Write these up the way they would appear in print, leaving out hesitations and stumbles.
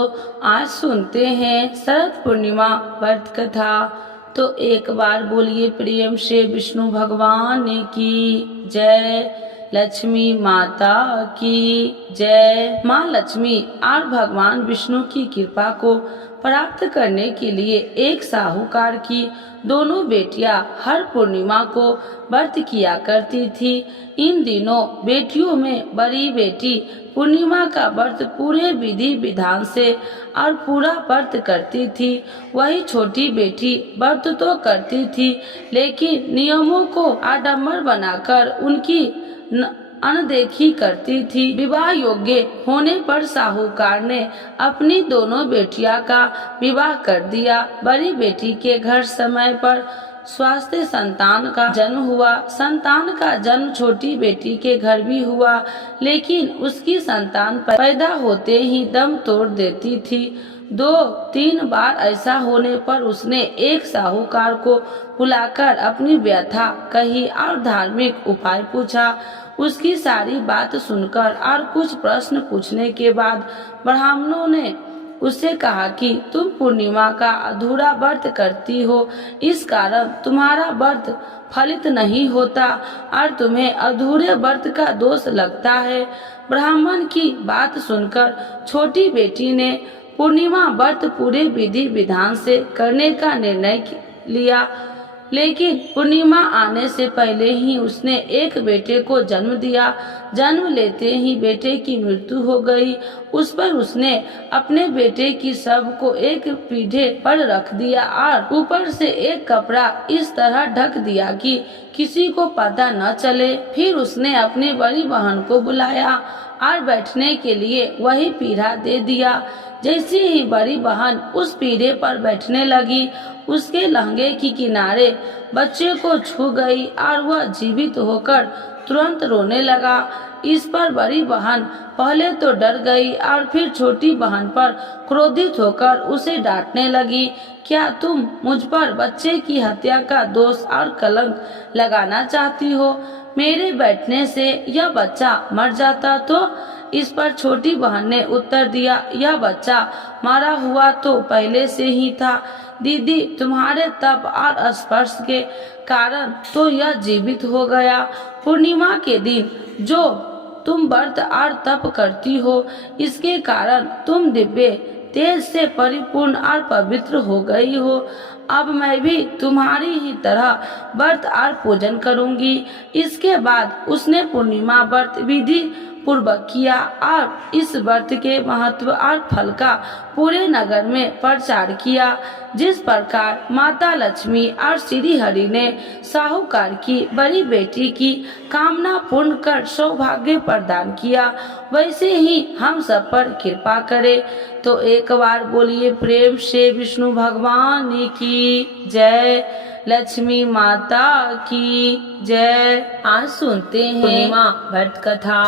आज सुनते हैं शरद पूर्णिमा व्रत कथा। तो एक बार बोलिए प्रेम से विष्णु भगवान की जय, लक्ष्मी माता की जय। माँ लक्ष्मी और भगवान विष्णु की कृपा को प्राप्त करने के लिए एक साहूकार की दोनों बेटियां हर पूर्णिमा को व्रत किया करती थी। इन दिनों बेटियों में बड़ी बेटी पूर्णिमा का व्रत पूरे विधि विधान से और पूरा व्रत करती थी। वही छोटी बेटी व्रत तो करती थी, लेकिन नियमों को आडंबर बनाकर उनकी अनदेखी करती थी। विवाह योग्य होने पर साहूकार ने अपनी दोनों बेटियां का विवाह कर दिया। बड़ी बेटी के घर समय पर स्वास्थ्य संतान का जन्म हुआ। संतान का जन्म छोटी बेटी के घर भी हुआ, लेकिन उसकी संतान पैदा होते ही दम तोड़ देती थी। 2-3 बार ऐसा होने पर उसने एक साहूकार को बुलाकर अपनी व्यथा कही और धार्मिक उपाय पूछा। उसकी सारी बात सुनकर और कुछ प्रश्न पूछने के बाद ब्राह्मणों ने उससे कहा कि तुम पूर्णिमा का अधूरा व्रत करती हो, इस कारण तुम्हारा व्रत फलित नहीं होता और तुम्हें अधूरे व्रत का दोष लगता है। ब्राह्मण की बात सुनकर छोटी बेटी ने पूर्णिमा व्रत पूरे विधि विधान से करने का निर्णय लिया, लेकिन पूर्णिमा आने से पहले ही उसने एक बेटे को जन्म दिया। जन्म लेते ही बेटे की मृत्यु हो गई। उस पर उसने अपने बेटे की शव को एक पीढ़े पर रख दिया और ऊपर से एक कपड़ा इस तरह ढक दिया कि किसी को पता न चले। फिर उसने अपनी बड़ी बहन को बुलाया और बैठने के लिए वही पीढ़ा दे दिया। जैसे ही बड़ी बहन उस पीढ़े पर बैठने लगी, उसके लहंगे की किनारे बच्चे को छू गई और वह जीवित होकर तुरंत रोने लगा। इस पर बड़ी बहन पहले तो डर गई और फिर छोटी बहन पर क्रोधित होकर उसे डांटने लगी। क्या तुम मुझ पर बच्चे की हत्या का दोष और कलंक लगाना चाहती हो? मेरे बैठने से यह बच्चा मर जाता तो? इस पर छोटी बहन ने उत्तर दिया, यह बच्चा मरा हुआ तो पहले से ही था दीदी, तुम्हारे तप और स्पर्श के कारण तो यह जीवित हो गया। पूर्णिमा के दिन जो तुम व्रत और तप करती हो, इसके कारण तुम दिव्य तेज से परिपूर्ण और पवित्र हो गई हो। अब मैं भी तुम्हारी ही तरह व्रत और पूजन करूंगी। इसके बाद उसने पूर्णिमा व्रत विधि पूर्वक किया और इस व्रत के महत्व और फल का पूरे नगर में प्रचार किया। जिस प्रकार माता लक्ष्मी और श्री हरि ने साहूकार की बड़ी बेटी की कामना पूर्ण कर सौभाग्य प्रदान किया, वैसे ही हम सब पर कृपा करे। तो एक बार बोलिए प्रेम से विष्णु भगवान की जय, लक्ष्मी माता की जय। आज सुनते हैं पूर्णिमा व्रत कथा।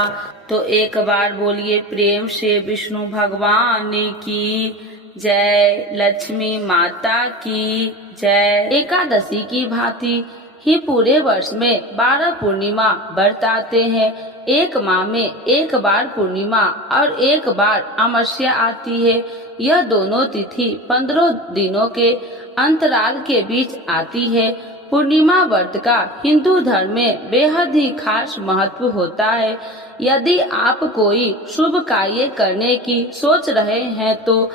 तो एक बार बोलिए प्रेम से विष्णु भगवान की जय, लक्ष्मी माता की जय। एकादशी की भांति ही पूरे वर्ष में 12 पूर्णिमा व्रत आते हैं। एक माह में एक बार पूर्णिमा और एक बार अमावस्या आती है। यह दोनों तिथि 15 दिनों के अंतराल के बीच आती है। पूर्णिमा व्रत का हिंदू धर्म में बेहद ही खास महत्व होता है। यदि आप कोई शुभ कार्य करने की सोच रहे हैं तो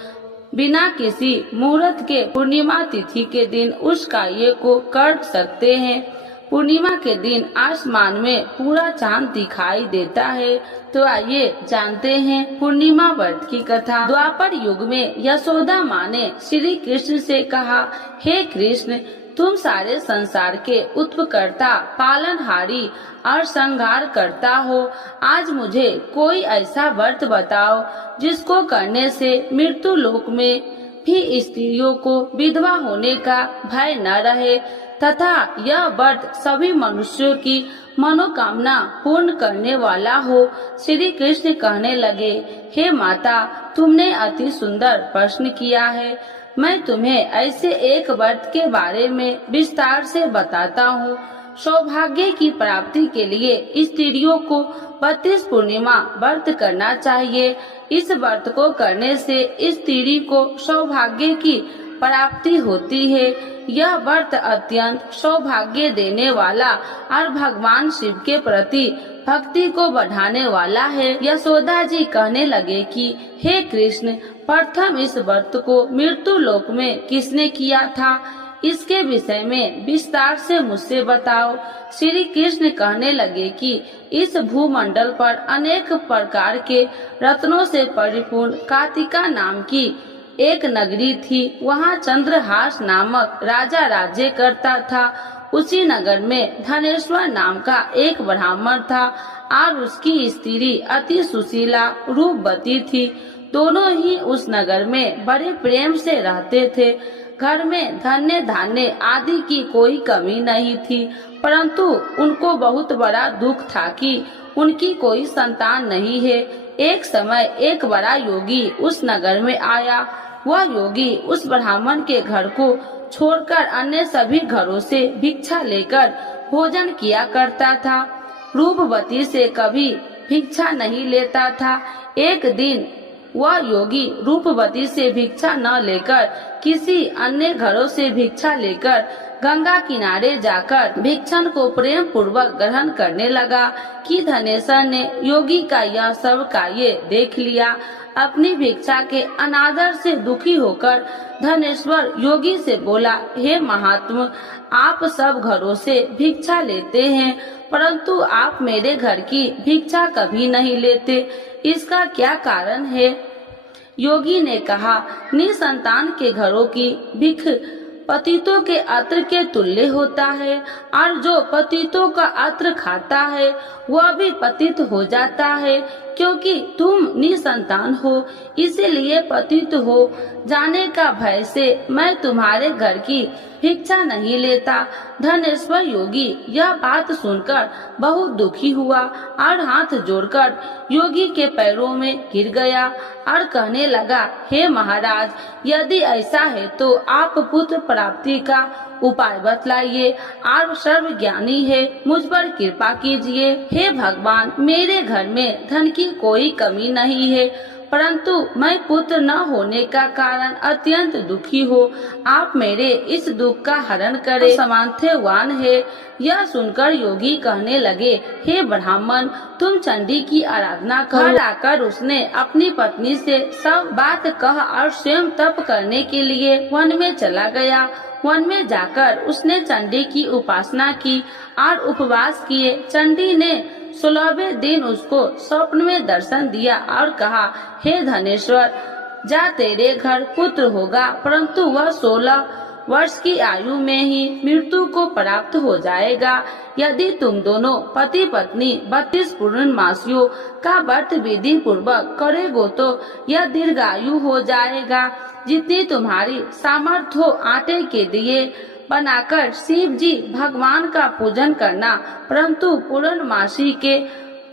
बिना किसी मुहूर्त के पूर्णिमा तिथि के दिन उस कार्य को कर सकते हैं। पूर्णिमा के दिन आसमान में पूरा चांद दिखाई देता है। तो आइए जानते हैं पूर्णिमा व्रत की कथा। द्वापर युग में यशोदा माँ ने श्री कृष्ण से कहा, हे कृष्ण, तुम सारे संसार के उत्पकर्ता, पालनहारी और संहार करता हो। आज मुझे कोई ऐसा व्रत बताओ जिसको करने से मृत्यु लोक में भी स्त्रियों को विधवा होने का भय न रहे तथा यह व्रत सभी मनुष्यों की मनोकामना पूर्ण करने वाला हो। श्री कृष्ण कहने लगे, हे माता, तुमने अति सुंदर प्रश्न किया है। मैं तुम्हें ऐसे एक व्रत के बारे में विस्तार से बताता हूँ। सौभाग्य की प्राप्ति के लिए स्त्रियों को 32 पूर्णिमा व्रत करना चाहिए। इस व्रत को करने से स्त्री को सौभाग्य की प्राप्ति होती है। यह व्रत अत्यंत सौभाग्य देने वाला और भगवान शिव के प्रति भक्ति को बढ़ाने वाला है। यशोदा जी कहने लगे कि हे कृष्ण, प्रथम इस व्रत को मृत्यु लोक में किसने किया था, इसके विषय में विस्तार से मुझसे बताओ। श्री कृष्ण कहने लगे कि इस भूमंडल पर अनेक प्रकार के रत्नों से परिपूर्ण कार्तिका नाम की एक नगरी थी। वहाँ चंद्रहास नामक राजा राज्य करता था। उसी नगर में धनेश्वर नाम का एक ब्राह्मण था और उसकी स्त्री अति सुशीला रूपवती थी। दोनों ही उस नगर में बड़े प्रेम से रहते थे। घर में धन्य धान्य आदि की कोई कमी नहीं थी, परंतु उनको बहुत बड़ा दुख था कि उनकी कोई संतान नहीं है। एक समय एक बड़ा योगी उस नगर में आया। वह योगी उस ब्राह्मण के घर को छोड़कर अन्य सभी घरों से भिक्षा लेकर भोजन किया करता था। रूपवती से कभी भिक्षा नहीं लेता था। एक दिन वह योगी रूपवती से भिक्षा न लेकर किसी अन्य घरों से भिक्षा लेकर गंगा किनारे जाकर भिक्षण को प्रेम पूर्वक ग्रहण करने लगा कि धनेश्वर ने योगी का यह सब कार्य देख लिया। अपनी भिक्षा के अनादर से दुखी होकर धनेश्वर योगी से बोला, हे महात्मा, आप सब घरों से भिक्षा लेते हैं, परंतु आप मेरे घर की भिक्षा कभी नहीं लेते, इसका क्या कारण है? योगी ने कहा, निसंतान के घरों की भिख पतितों के अत्र के तुल्य होता है, और जो पतितों का अत्र खाता है वह भी पतित हो जाता है। क्योंकि तुम निसंतान हो, इसीलिए पतित हो जाने का भय से मैं तुम्हारे घर की भिक्षा नहीं लेता। धनेश्वर योगी यह बात सुनकर बहुत दुखी हुआ और हाथ जोड़कर योगी के पैरों में गिर गया और कहने लगा, हे महाराज, यदि ऐसा है तो आप पुत्र प्राप्ति का उपाय बतलाइए। आप सर्वज्ञानी है, मुझ पर कृपा कीजिए। हे भगवान, मेरे घर में धन की कोई कमी नहीं है, परंतु मैं पुत्र न होने का कारण अत्यंत दुखी हो। आप मेरे इस दुख का हरण करें, सामर्थ्यवान है। यह सुनकर योगी कहने लगे, हे ब्राह्मण, तुम चंडी की आराधना करो। आकर उसने अपनी पत्नी से सब बात कह और स्वयं तप करने के लिए वन में चला गया। वन में जाकर उसने चंडी की उपासना की और उपवास किए। चंडी ने 16वें दिन उसको स्वप्न में दर्शन दिया और कहा, हे धनेश्वर, जा तेरे घर पुत्र होगा, परंतु वह 16 वर्ष की आयु में ही मृत्यु को प्राप्त हो जाएगा। यदि तुम दोनों पति पत्नी 32 पूर्णमासियों का व्रत विधि पूर्वक करेगो तो यह दीर्घायु हो जाएगा। जितनी तुम्हारी सामर्थ्य हो आटे के दिए बनाकर शिव जी भगवान का पूजन करना, परंतु पूर्णमासी के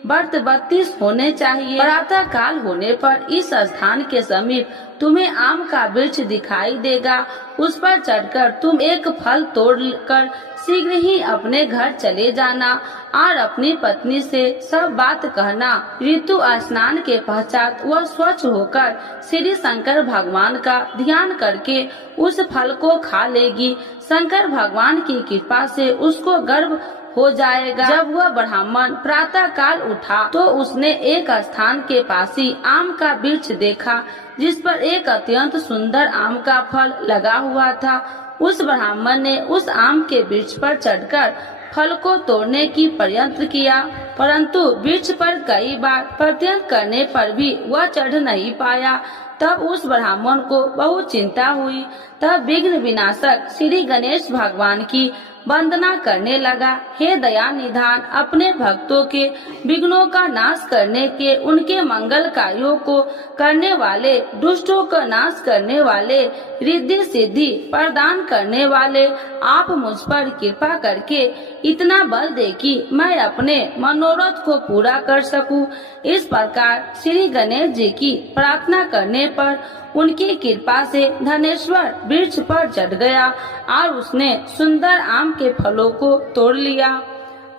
व्रत 32 होने चाहिए। प्रातः काल होने पर इस स्थान के समीप तुम्हें आम का वृक्ष दिखाई देगा। उस पर चढ़कर तुम एक फल तोड़कर शीघ्र ही अपने घर चले जाना और अपनी पत्नी से सब बात कहना। ऋतु स्नान के पश्चात वह स्वच्छ होकर श्री शंकर भगवान का ध्यान करके उस फल को खा लेगी। शंकर भगवान की कृपा से उसको गर्भ हो जाएगा। जब वह ब्राह्मण प्रातः काल उठा तो उसने एक स्थान के पास ही आम का वृक्ष देखा, जिस पर एक अत्यंत सुंदर आम का फल लगा हुआ था। उस ब्राह्मण ने उस आम के वृक्ष पर चढ़कर फल को तोड़ने की प्रयत्न किया, परंतु वृक्ष पर कई बार प्रयत्न करने पर भी वह चढ़ नहीं पाया। तब उस ब्राह्मण को बहुत चिंता हुई। तब विघ्न विनाशक श्री गणेश भगवान की वंदना करने लगा। हे दया निधान, अपने भक्तों के विघ्नों का नाश करने के, उनके मंगल कार्यों को करने वाले, दुष्टों का नाश करने वाले, रिद्धि सिद्धि प्रदान करने वाले, आप मुझ पर कृपा करके इतना बल दे कि मैं अपने मनोरथ को पूरा कर सकूं। इस प्रकार श्री गणेश जी की प्रार्थना करने पर उनकी कृपा से धनेश्वर वृक्ष पर चढ़ गया और उसने सुंदर आम के फलों को तोड़ लिया।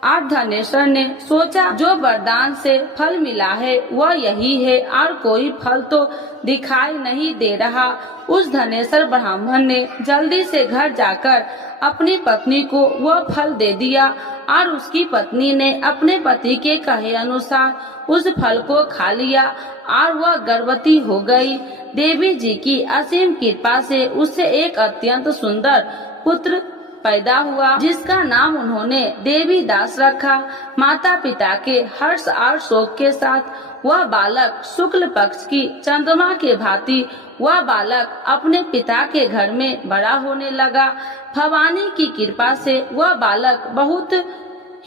और धनेश्वर ने सोचा, जो वरदान से फल मिला है वह यही है और कोई फल तो दिखाई नहीं दे रहा। उस धनेश्वर ब्राह्मण ने जल्दी से घर जाकर अपनी पत्नी को वह फल दे दिया और उसकी पत्नी ने अपने पति के कहे अनुसार उस फल को खा लिया और वह गर्भवती हो गई। देवी जी की असीम कृपा से उससे एक अत्यंत सुंदर पुत्र पैदा हुआ, जिसका नाम उन्होंने देवी दास रखा। माता पिता के हर्ष और शोक के साथ वह बालक शुक्ल पक्ष की चंद्रमा के भांति वह बालक अपने पिता के घर में बड़ा होने लगा। भवानी की कृपा से वह बालक बहुत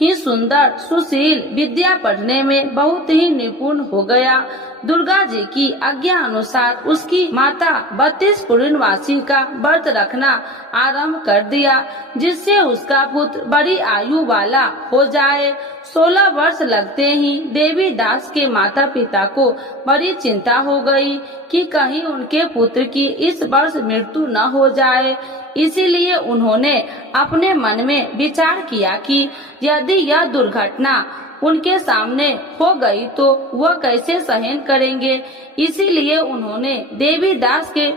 ही सुंदर, सुशील, विद्या पढ़ने में बहुत ही निपुण हो गया। दुर्गा जी की आज्ञा अनुसार उसकी माता 32 पूर्णमासी का व्रत रखना आरंभ कर दिया, जिससे उसका पुत्र बड़ी आयु वाला हो जाए। 16 वर्ष लगते ही देवी दास के माता पिता को बड़ी चिंता हो गई कि कहीं उनके पुत्र की इस वर्ष मृत्यु न हो जाए। इसीलिए उन्होंने अपने मन में विचार किया कि यदि यह दुर्घटना उनके सामने हो गई तो वह कैसे सहन करेंगे। इसीलिए उन्होंने देवी दास के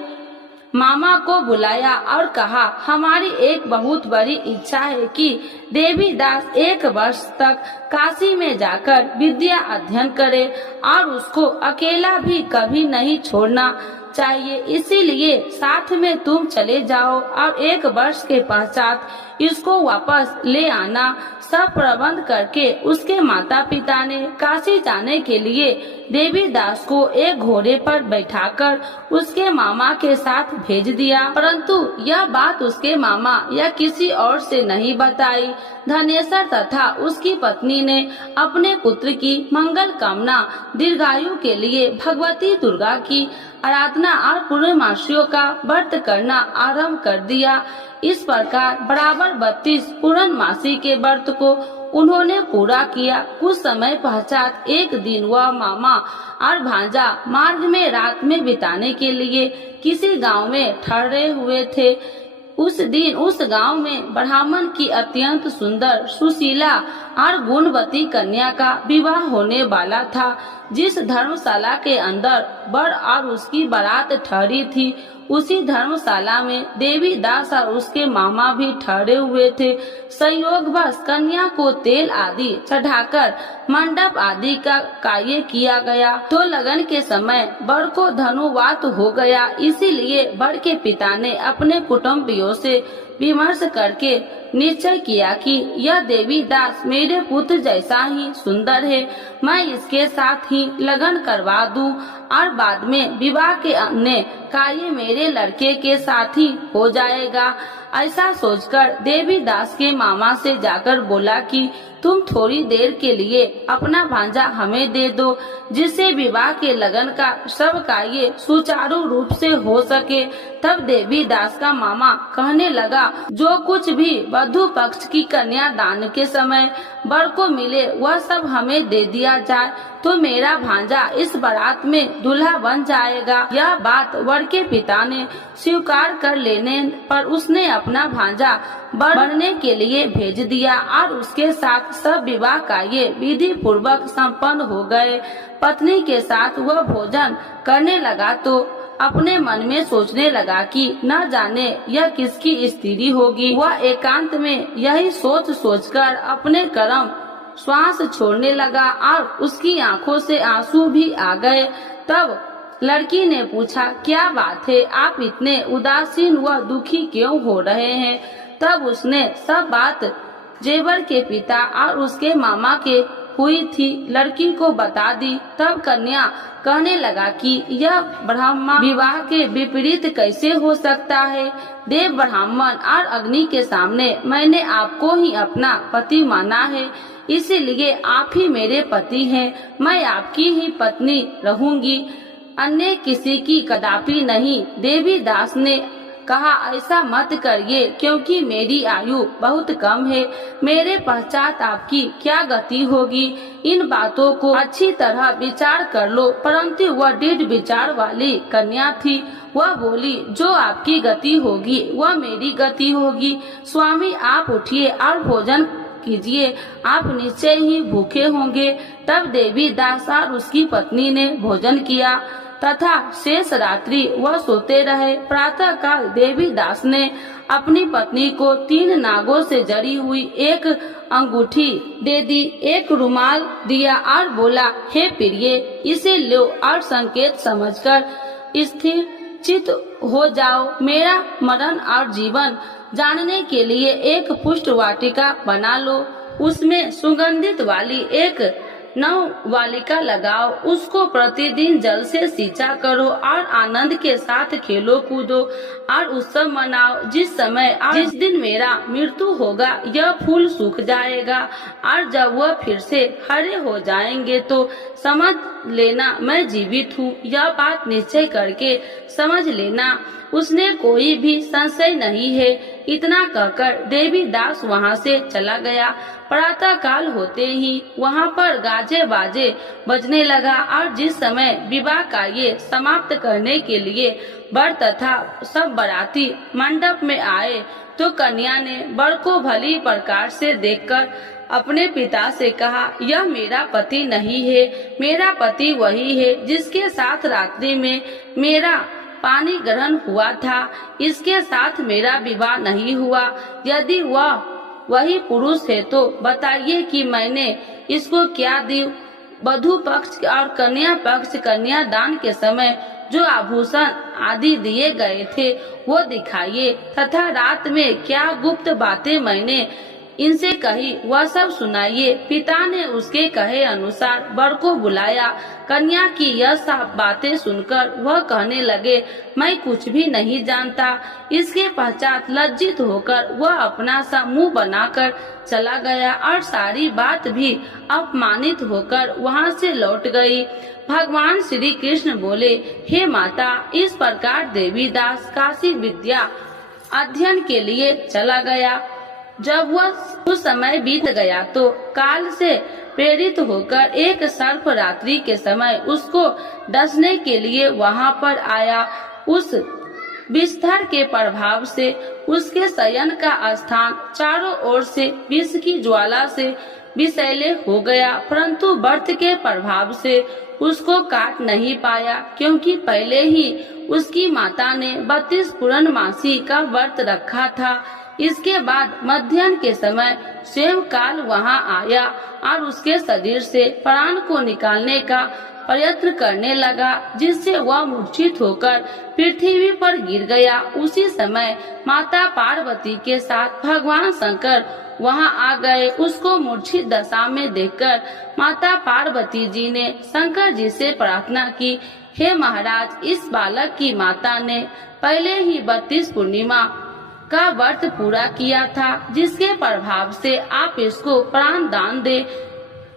मामा को बुलाया और कहा, हमारी एक बहुत बड़ी इच्छा है कि देवी दास 1 वर्ष तक काशी में जाकर विद्या अध्ययन करे और उसको अकेला भी कभी नहीं छोड़ना चाहिए। इसीलिए साथ में तुम चले जाओ और 1 वर्ष के पश्चात इसको वापस ले आना। सब प्रबंध करके उसके माता पिता ने काशी जाने के लिए देवी दास को एक घोड़े पर बैठाकर उसके मामा के साथ भेज दिया, परंतु यह बात उसके मामा या किसी और से नहीं बताई। धनेश्वर तथा उसकी पत्नी ने अपने पुत्र की मंगल कामना दीर्घायु के लिए भगवती दुर्गा की आराधना और पूर्णमासियों का व्रत करना आरंभ कर दिया। इस प्रकार बराबर 32 पूर्णमासी के व्रत को उन्होंने पूरा किया। कुछ समय पश्चात एक दिन वह मामा और भांजा मार्ग में रात में बिताने के लिए किसी गांव में ठहरे हुए थे। उस दिन उस गांव में ब्राह्मण की अत्यंत सुंदर, सुशीला और गुणवती कन्या का विवाह होने वाला था। जिस धर्मशाला के अंदर वर और उसकी बारात ठहरी थी, उसी धर्मशाला में देवी दास और उसके मामा भी ठहरे हुए थे। संयोगवश कन्या को तेल आदि चढ़ाकर मंडप आदि का कार्य किया गया। तो लगन के समय वर को धनुवात हो गया। इसीलिए वर के पिता ने अपने कुटुंबियों से विमर्श करके निश्चय किया कि यह देवी दास मेरे पुत्र जैसा ही सुंदर है, मैं इसके साथ ही लगन करवा दूं और बाद में विवाह के अन्य कार्य मेरे लड़के के साथ ही हो जाएगा। ऐसा सोचकर देवी दास के मामा से जाकर बोला कि तुम थोड़ी देर के लिए अपना भांजा हमें दे दो, जिससे विवाह के लगन का सब कार्य सुचारू रूप से हो सके। तब देवी दास का मामा कहने लगा, जो कुछ भी वधु पक्ष की कन्या दान के समय वर को मिले वह सब हमें दे दिया जाए, तो मेरा भांजा इस बारात में दूल्हा बन जाएगा। यह बात वर के पिता ने स्वीकार कर लेने पर उसने अपना भांजा वर बनने के लिए भेज दिया और उसके साथ सब विवाह कार्य विधि पूर्वक संपन्न हो गए। पत्नी के साथ वह भोजन करने लगा तो अपने मन में सोचने लगा कि न जाने यह किसकी स्त्री होगी। वह एकांत में यही सोच सोचकर अपने कर्म श्वास छोड़ने लगा और उसकी आंखों से आंसू भी आ गए। तब लड़की ने पूछा, क्या बात है, आप इतने उदासीन व दुखी क्यों हो रहे हैं? तब उसने सब बात जेवर के पिता और उसके मामा के हुई थी लड़की को बता दी। तब कन्या कहने लगा कि यह ब्राह्मण विवाह के विपरीत कैसे हो सकता है। देव ब्राह्मण और अग्नि के सामने मैंने आपको ही अपना पति माना है, इसीलिए आप ही मेरे पति हैं। मैं आपकी ही पत्नी रहूंगी, अन्य किसी की कदापि नहीं। देवी दास ने कहा, ऐसा मत करिए, क्योंकि मेरी आयु बहुत कम है। मेरे पश्चात आपकी क्या गति होगी, इन बातों को अच्छी तरह विचार कर लो। परंतु वह दृढ़ विचार वाली कन्या थी। वह बोली, जो आपकी गति होगी वह मेरी गति होगी। स्वामी, आप उठिए और भोजन कीजिए, आप निश्चय ही भूखे होंगे। तब देवी दास और उसकी पत्नी ने भोजन किया तथा शेष रात्रि वह सोते रहे। प्रातः काल देवी दास ने अपनी पत्नी को 3 नागों से जड़ी हुई एक अंगूठी दे दी, एक रुमाल दिया और बोला, हे प्रिय, इसे लो और संकेत समझकर स्थिर चित हो जाओ। मेरा मरण और जीवन जानने के लिए एक पुष्ट वाटिका बना लो, उसमें सुगंधित वाली एक नववालिका लगाओ, उसको प्रतिदिन जल से सींचा करो और आनंद के साथ खेलो कूदो और उत्सव मनाओ। जिस समय और जिस दिन मेरा मृत्यु होगा यह फूल सूख जाएगा और जब वह फिर से हरे हो जाएंगे तो समझ लेना मैं जीवित हूँ। यह बात निश्चय करके समझ लेना, उसने कोई भी संशय नहीं है। इतना कहकर देवी दास वहाँ से चला गया। प्रातः काल होते ही वहाँ पर गाजे बाजे बजने लगा और जिस समय विवाह कार्य समाप्त करने के लिए वर तथा सब बाराती मंडप में आए तो कन्या ने वर को भली प्रकार से देखकर अपने पिता से कहा, यह मेरा पति नहीं है, मेरा पति वही है जिसके साथ रात्रि में मेरा पानी ग्रहण हुआ था, इसके साथ मेरा विवाह नहीं हुआ। यदि वह वही पुरुष है तो बताइए कि मैंने इसको क्या दी। वधू पक्ष और कन्या पक्ष कन्यादान के समय जो आभूषण आदि दिए गए थे वो दिखाइए तथा रात में क्या गुप्त बातें मैंने इनसे कही वह सब सुनाइए। पिता ने उसके कहे अनुसार वर को बुलाया। कन्या की यह सब बातें सुनकर वह कहने लगे, मैं कुछ भी नहीं जानता। इसके पश्चात लज्जित होकर वह अपना सा मुंह बनाकर चला गया और सारी बात भी अपमानित होकर वहां से लौट गई। भगवान श्री कृष्ण बोले, हे माता, इस प्रकार देवी दास काशी विद्या अध्ययन के लिए चला गया। जब वह कुछ समय बीत गया तो काल से प्रेरित होकर एक सर्प रात्रि के समय उसको डसने के लिए वहां पर आया। उस विस्तार के प्रभाव से उसके शयन का स्थान चारों ओर से विष की ज्वाला से विषैले हो गया, परंतु व्रत के प्रभाव से उसको काट नहीं पाया, क्योंकि पहले ही उसकी माता ने 32 पूर्णमासी का व्रत रखा था। इसके बाद मध्याह्न के समय स्वयं काल वहाँ आया और उसके शरीर से प्राण को निकालने का प्रयत्न करने लगा, जिससे वह मूर्छित होकर पृथ्वी पर गिर गया। उसी समय माता पार्वती के साथ भगवान शंकर वहां आ गए। उसको मूर्छित दशा में देखकर माता पार्वती जी ने शंकर जी से प्रार्थना की, हे महाराज, इस बालक की माता ने पहले ही 32 पूर्णिमा का व्रत पूरा किया था, जिसके प्रभाव से आप इसको प्राण दान दे।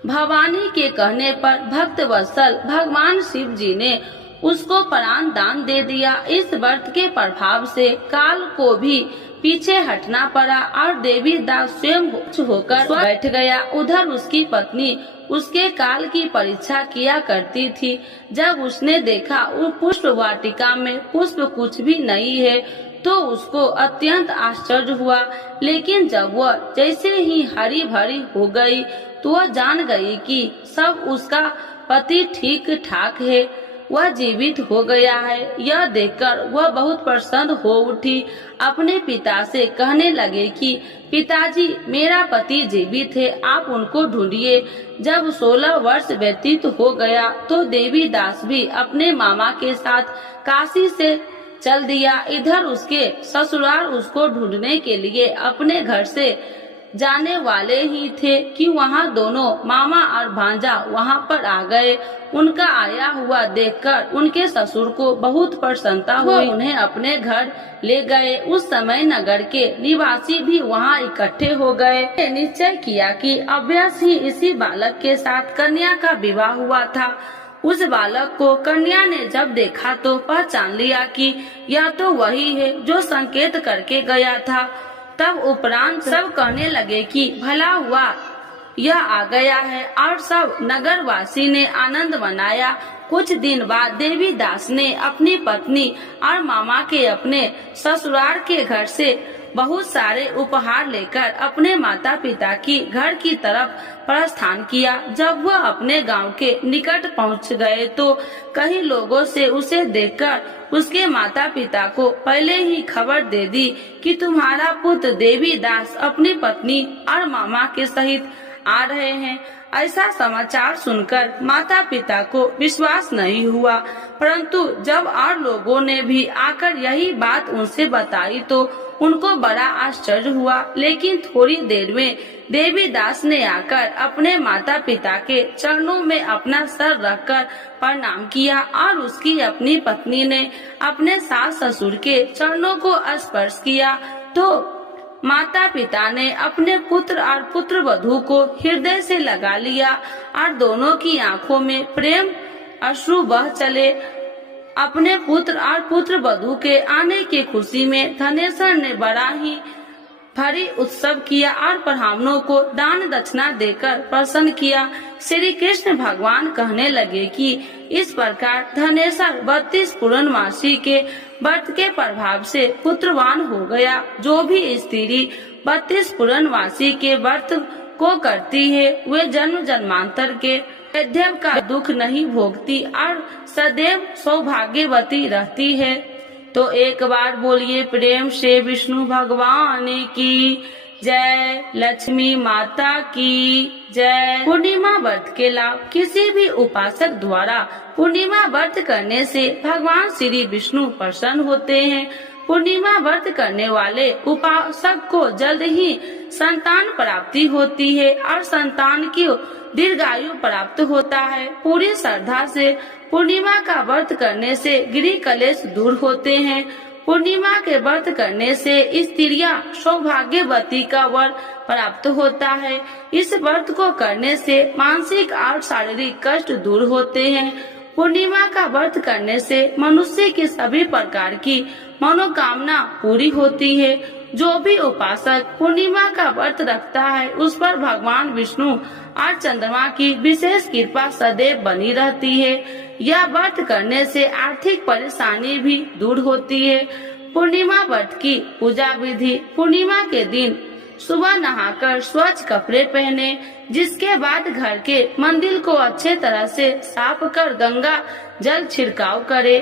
भवानी के कहने पर भक्त वत्सल भगवान शिव जी ने उसको प्राण दान दे दिया। इस व्रत के प्रभाव से काल को भी पीछे हटना पड़ा और देवी दास स्वयं होकर बैठ गया। उधर उसकी पत्नी उसके काल की परीक्षा किया करती थी। जब उसने देखा उस पुष्प वाटिका में पुष्प कुछ भी नहीं है तो उसको अत्यंत आश्चर्य हुआ, लेकिन जब वह जैसे ही हरी भरी हो गई तो वह जान गई कि सब उसका पति ठीक ठाक है, वह जीवित हो गया है। यह देखकर वह बहुत प्रसन्न हो उठी। अपने पिता से कहने लगे कि पिताजी, मेरा पति जीवित है, आप उनको ढूंढिए। जब 16 वर्ष व्यतीत हो गया तो देवी दास भी अपने मामा के साथ काशी से चल दिया। इधर उसके ससुराल उसको ढूंढने के लिए अपने घर से जाने वाले ही थे कि वहाँ दोनों मामा और भांजा वहाँ पर आ गए। उनका आया हुआ देखकर उनके ससुर को बहुत प्रसन्नता हुई। उन्हें अपने घर ले गए। उस समय नगर के निवासी भी वहाँ इकट्ठे हो गए। निश्चय किया कि अभ्यास ही इसी बालक के साथ कन्या का विवाह हुआ था। उस बालक को कन्या ने जब देखा तो पहचान लिया कि यह तो वही है जो संकेत करके गया था। तब उपरांत सब कहने लगे कि भला हुआ यह आ गया है, और सब नगरवासी ने आनंद मनाया। कुछ दिन बाद देवी दास ने अपनी पत्नी और मामा के अपने ससुराल के घर से बहुत सारे उपहार लेकर अपने माता पिता की घर की तरफ प्रस्थान किया। जब वह अपने गांव के निकट पहुंच गए तो कई लोगों से उसे देखकर उसके माता पिता को पहले ही खबर दे दी कि तुम्हारा पुत्र देवी दास अपनी पत्नी और मामा के सहित आ रहे हैं। ऐसा समाचार सुनकर माता पिता को विश्वास नहीं हुआ, परंतु जब और लोगों ने भी आकर यही बात उनसे बताई तो उनको बड़ा आश्चर्य हुआ। लेकिन थोड़ी देर में देवी दास ने आकर अपने माता पिता के चरणों में अपना सर रखकर प्रणाम किया और उसकी अपनी पत्नी ने अपने सास ससुर के चरणों को स्पर्श किया तो माता पिता ने अपने पुत्र और पुत्र वधू को हृदय से लगा लिया और दोनों की आंखों में प्रेम अश्रु बह चले। अपने पुत्र और पुत्र वधू के आने की खुशी में धनेश्वर ने बड़ा ही भारी उत्सव किया और ब्राह्मणों को दान दक्षिणा देकर प्रसन्न किया। श्री कृष्ण भगवान कहने लगे कि इस प्रकार धनेश्वर 32 पूर्णमासी के व्रत के प्रभाव से पुत्रवान हो गया। जो भी स्त्री 32 पूर्णमासी के व्रत को करती है वे जन्म जन्मांतर के वैधव्य का दुख नहीं भोगती और सदैव सौभाग्यवती रहती है। तो एक बार बोलिए प्रेम से विष्णु भगवान की जय, लक्ष्मी माता की जय। पूर्णिमा व्रत के लाभ। किसी भी उपासक द्वारा पूर्णिमा व्रत करने से भगवान श्री विष्णु प्रसन्न होते हैं। पूर्णिमा व्रत करने वाले उपासक को जल्द ही संतान प्राप्ति होती है और संतान की दीर्घायु प्राप्त होता है। पूरी श्रद्धा से पूर्णिमा का व्रत करने से गृह कलेश दूर होते हैं। पूर्णिमा के व्रत करने से स्त्रियां सौभाग्यवती का वर प्राप्त होता है। इस व्रत को करने से मानसिक और शारीरिक कष्ट दूर होते हैं। पूर्णिमा का व्रत करने से मनुष्य की सभी प्रकार की मनोकामना पूरी होती है। जो भी उपासक पूर्णिमा का व्रत रखता है उस पर भगवान विष्णु और चंद्रमा की विशेष कृपा सदैव बनी रहती है। यह व्रत करने से आर्थिक परेशानी भी दूर होती है। पूर्णिमा व्रत की पूजा विधि। पूर्णिमा के दिन सुबह नहाकर स्वच्छ कपड़े पहने, जिसके बाद घर के मंदिर को अच्छे तरह से साफ कर गंगा जल छिड़काव करे।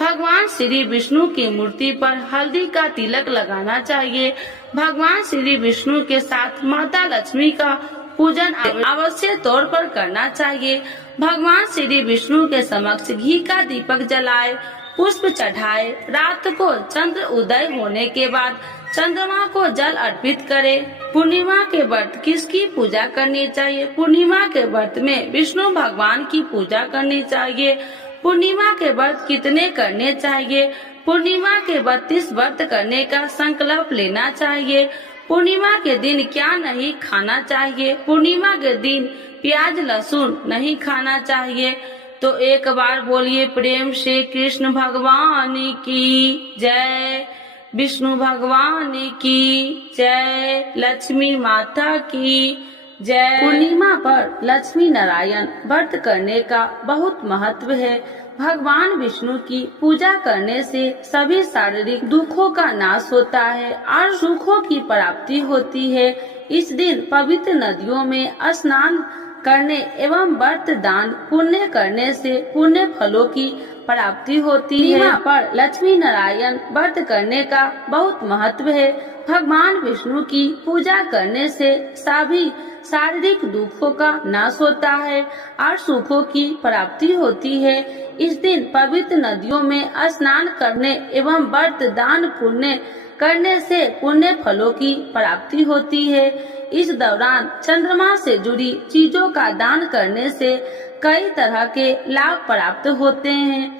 भगवान श्री विष्णु की मूर्ति पर हल्दी का तिलक लगाना चाहिए। भगवान श्री विष्णु के साथ माता लक्ष्मी का पूजन अवश्य तौर पर करना चाहिए। भगवान श्री विष्णु के समक्ष घी का दीपक जलाए, पुष्प चढ़ाए। रात को चंद्र उदय होने के बाद चंद्रमा को जल अर्पित करे। पूर्णिमा के व्रत किसकी पूजा करनी चाहिए? पूर्णिमा के व्रत में विष्णु भगवान की पूजा करनी चाहिए। पूर्णिमा के व्रत कितने करने चाहिए? पूर्णिमा के 32 व्रत करने का संकल्प लेना चाहिए। पूर्णिमा के दिन क्या नहीं खाना चाहिए? पूर्णिमा के दिन प्याज लहसुन नहीं खाना चाहिए। तो एक बार बोलिए प्रेम से कृष्ण भगवान की जय, विष्णु भगवान की जय, लक्ष्मी माता की जय। पूर्णिमा पर लक्ष्मी नारायण व्रत करने का बहुत महत्व है। भगवान विष्णु की पूजा करने से सभी शारीरिक दुखों का नाश होता है और सुखों की प्राप्ति होती है। इस दिन पवित्र नदियों में स्नान करने एवं व्रत दान पुण्य करने से पुण्य फलों की प्राप्ति होती है। पूर्णिमा पर लक्ष्मी नारायण व्रत करने का बहुत महत्व है। भगवान विष्णु की पूजा करने से सभी शारीरिक दुखों का नाश होता है और सुखों की प्राप्ति होती है। इस दिन पवित्र नदियों में स्नान करने एवं व्रत दान पुण्य करने से पुण्य फलों की प्राप्ति होती है। इस दौरान चंद्रमा से जुड़ी चीजों का दान करने से कई तरह के लाभ प्राप्त होते हैं।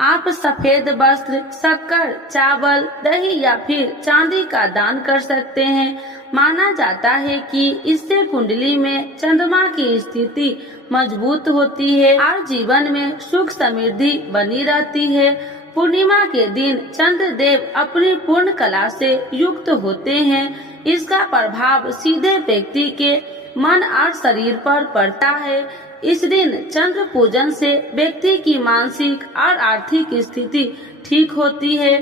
आप सफेद वस्त्र, शक्कर, चावल, दही या फिर चांदी का दान कर सकते हैं। माना जाता है कि इससे कुंडली में चंद्रमा की स्थिति मजबूत होती है और जीवन में सुख समृद्धि बनी रहती है। पूर्णिमा के दिन चंद्र देव अपनी पूर्ण कला से युक्त होते हैं। इसका प्रभाव सीधे व्यक्ति के मन और शरीर पर पड़ता है। इस दिन चंद्र पूजन से व्यक्ति की मानसिक और आर्थिक स्थिति ठीक होती है,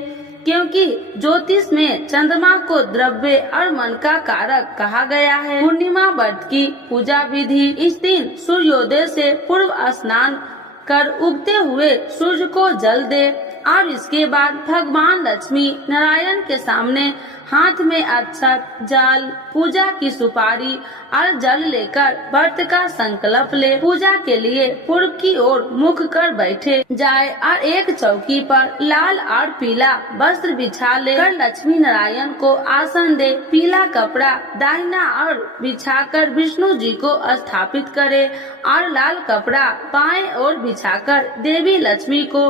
क्योंकि ज्योतिष में चंद्रमा को द्रव्य और मन का कारक कहा गया है। पूर्णिमा व्रत की पूजा विधि: इस दिन सूर्योदय से पूर्व स्नान कर उगते हुए सूर्य को जल दे और इसके बाद भगवान लक्ष्मी नारायण के सामने हाथ में अक्षत, जल, पूजा की सुपारी और जल लेकर व्रत का संकल्प ले। पूजा के लिए पूर्व की ओर मुख कर बैठे जाए और एक चौकी पर लाल और पीला वस्त्र बिछा ले कर लक्ष्मी नारायण को आसन दे। पीला कपड़ा दाहिना और बिछाकर विष्णु जी को स्थापित करे और लाल कपड़ा बाएं ओर बिछाकर देवी लक्ष्मी को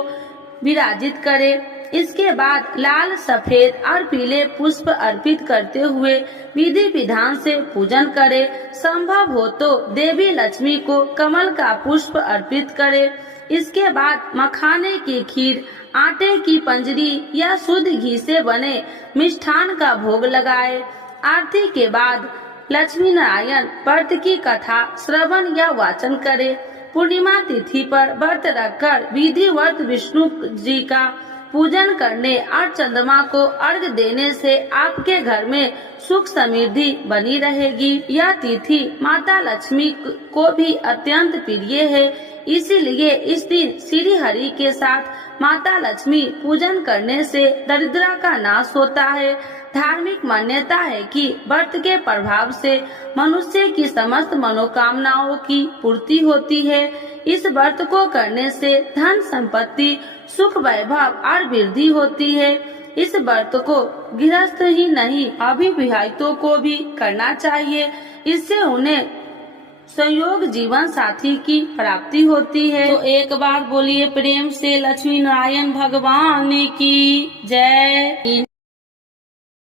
विराजित करे। इसके बाद लाल, सफेद और पीले पुष्प अर्पित करते हुए विधि विधान से पूजन करे। संभव हो तो देवी लक्ष्मी को कमल का पुष्प अर्पित करे। इसके बाद मखाने की खीर, आटे की पंजरी या शुद्ध घी से बने मिष्ठान का भोग लगाए। आरती के बाद लक्ष्मी नारायण व्रत की कथा श्रवण या वाचन करे। पूर्णिमा तिथि पर व्रत रखकर विधिवत विष्णु जी का पूजन करने और चंद्रमा को अर्घ्य देने से आपके घर में सुख समृद्धि बनी रहेगी। यह तिथि माता लक्ष्मी को भी अत्यंत प्रिय है, इसीलिए इस दिन श्री हरि के साथ माता लक्ष्मी पूजन करने से दरिद्रता का नाश होता है। धार्मिक मान्यता है कि व्रत के प्रभाव से मनुष्य की समस्त मनोकामनाओं की पूर्ति होती है। इस व्रत को करने से धन संपत्ति, सुख, वैभव और वृद्धि होती है। इस व्रत को गृहस्थ ही नहीं अविवाहितों को भी करना चाहिए। इससे उन्हें संयोग जीवन साथी की प्राप्ति होती है। तो एक बार बोलिए प्रेम से लक्ष्मी नारायण भगवान की जय।